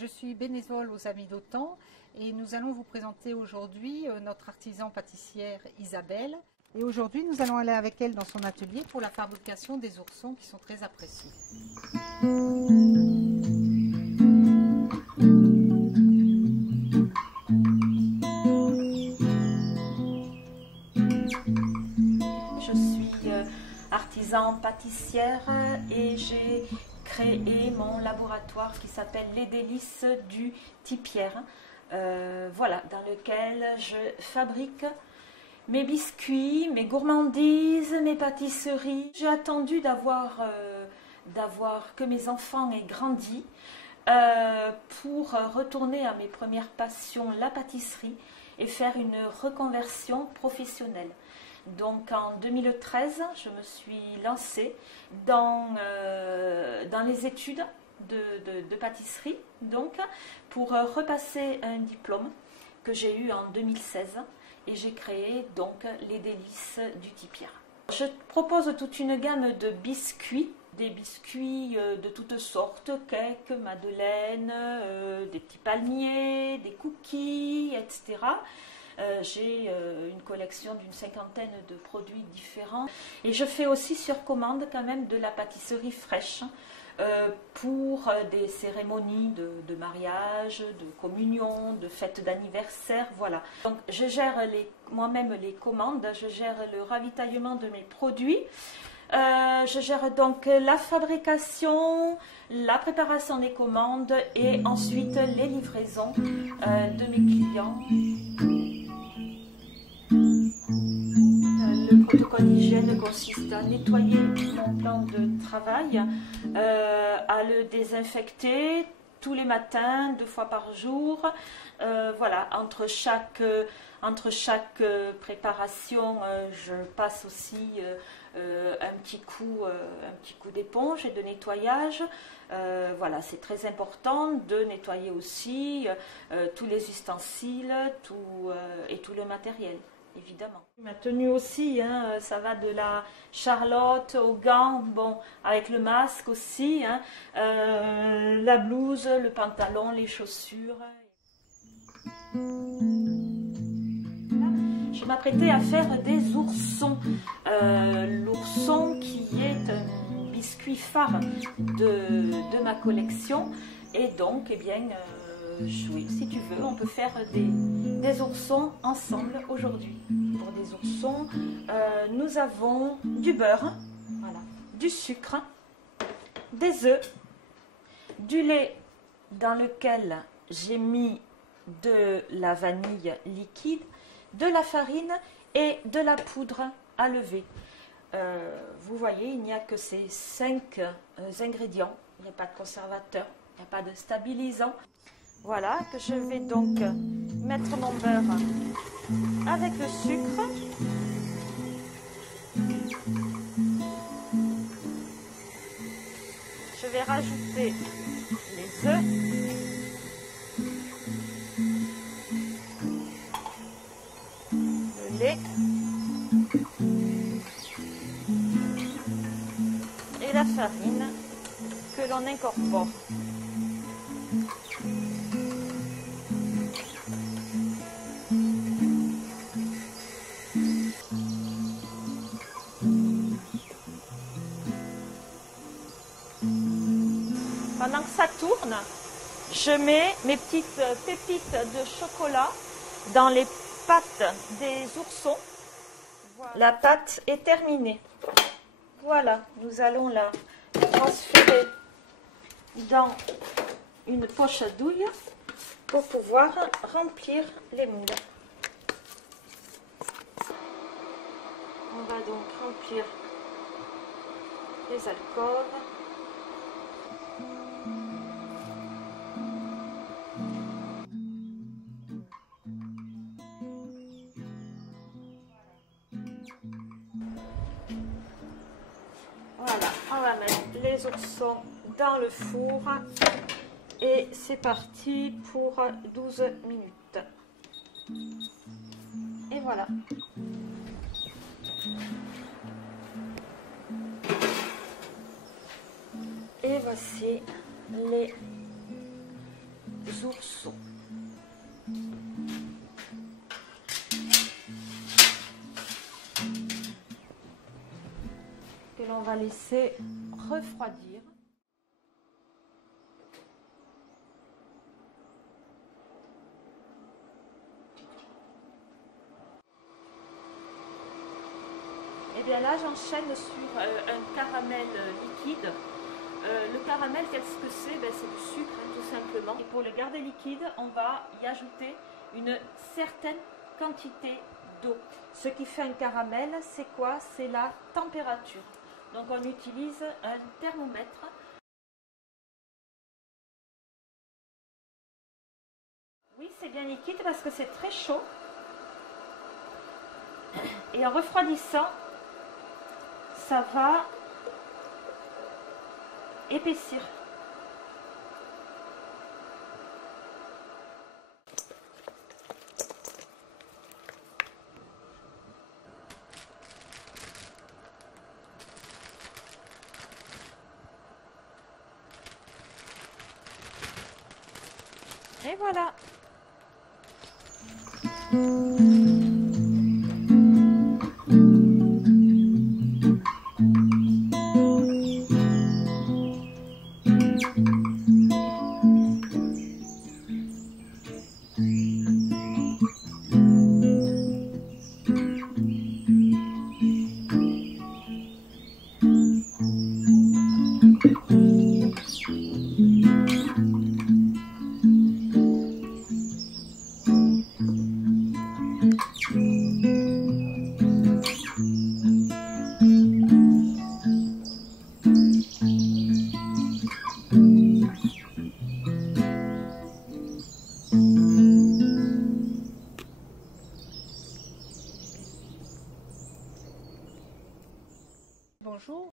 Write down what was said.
Je suis bénévole aux Amis d'Autan et nous allons vous présenter aujourd'hui notre artisan pâtissière Isabelle. Et aujourd'hui, nous allons aller avec elle dans son atelier pour la fabrication des oursons qui sont très appréciés. Je suis artisan pâtissière et j'ai créé mon laboratoire qui s'appelle Les Délices du Tipierre, voilà, dans lequel je fabrique mes biscuits, mes gourmandises, mes pâtisseries. J'ai attendu d'avoir que mes enfants aient grandi pour retourner à mes premières passions, la pâtisserie, et faire une reconversion professionnelle. Donc en 2013, je me suis lancée dans les études de pâtisserie, donc pour repasser un diplôme que j'ai eu en 2016, et j'ai créé donc les Délices du Tipierre. Je propose toute une gamme de biscuits, des biscuits de toutes sortes, cakes, madeleines, des petits palmiers, des cookies, etc. J'ai une collection d'une cinquantaine de produits différents et je fais aussi sur commande quand même de la pâtisserie fraîche pour des cérémonies de mariage, de communion, de fêtes d'anniversaire, voilà. Donc je gère moi-même les commandes, je gère le ravitaillement de mes produits. Je gère donc la fabrication, la préparation des commandes et ensuite les livraisons de mes clients. Le protocole d'hygiène consiste à nettoyer mon plan de travail, à le désinfecter tous les matins, 2 fois par jour. Voilà, entre chaque préparation, je passe aussi un petit coup d'éponge et de nettoyage. Voilà, c'est très important de nettoyer aussi tous les ustensiles et tout le matériel, évidemment. Ma tenue aussi, hein, ça va de la Charlotte aux gants, bon, avec le masque aussi, hein, la blouse, le pantalon, les chaussures. Je m'apprêtais à faire des oursons. L'ourson qui est un biscuit phare de ma collection. Et donc, eh bien, oui, si tu veux, on peut faire des oursons ensemble aujourd'hui. Pour des oursons, nous avons du beurre, voilà, du sucre, des œufs, du lait dans lequel j'ai mis de la vanille liquide, de la farine et de la poudre à lever. Vous voyez, il n'y a que ces 5 ingrédients. Il n'y a pas de conservateur, il n'y a pas de stabilisant. Voilà, que je vais donc mettre mon beurre avec le sucre. Je vais rajouter les œufs. Le lait. Et la farine que l'on incorpore. Pendant que ça tourne, je mets mes petites pépites de chocolat dans les pâtes des oursons. Voilà. La pâte est terminée. Voilà, nous allons la transférer dans une poche à douille pour pouvoir remplir les moules. On va donc remplir les alcôves. Voilà, on va mettre les oursons dans le four et c'est parti pour 12 minutes. Et voilà. Et voici les oursons. Que l'on va laisser refroidir. Et bien là, j'enchaîne sur un caramel liquide. Le caramel, qu'est-ce que c'est? Ben, c'est du sucre, hein, tout simplement. Et pour le garder liquide, on va y ajouter une certaine quantité d'eau. Ce qui fait un caramel, c'est quoi? C'est la température. Donc on utilise un thermomètre. Oui, c'est bien liquide parce que c'est très chaud. Et en refroidissant, ça va épaissir. Et voilà. Bonjour,